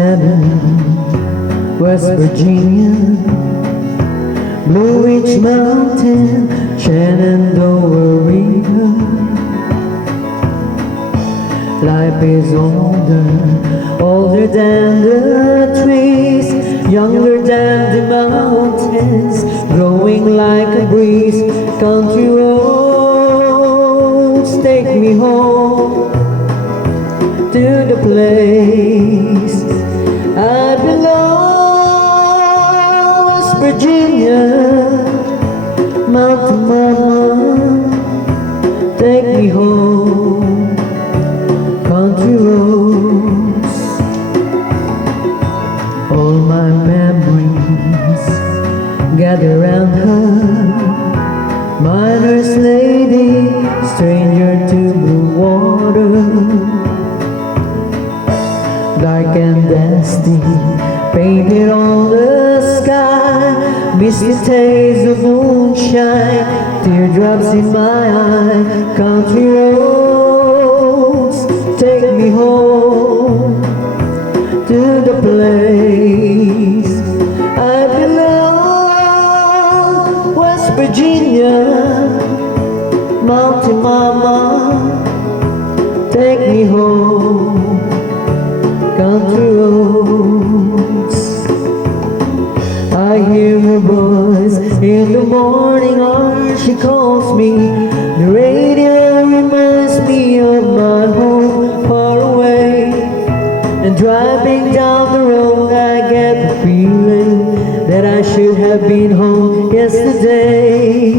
heaven, West Virginia, Blue Ridge Mountain, Shenandoah River. Life is older than the trees, younger than the mountains, growing like a breeze. Country roads take me home to the place I belong. West Virginia, Mountain Mama, take me home. Country roads, all my memories gather round her. My nurse lady, stranger to blue water, dark and dusty, painted on the sky, misty taste of moonshine, teardrops in my eye. Country roads, take me home to the place I belong. West Virginia, Mountain Mama, take me home. Country roads, I hear her voice in the morning hour. She calls me. The radio reminds me of my home far away. And driving down the road, I get the feeling that I should have been home yesterday.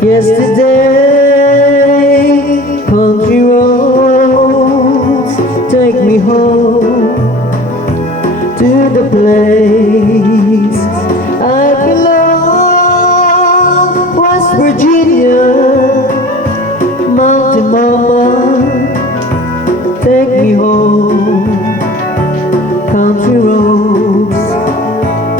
Yesterday, country roads, take me home to the place I belong. West Virginia, Mountain Mama, take me home.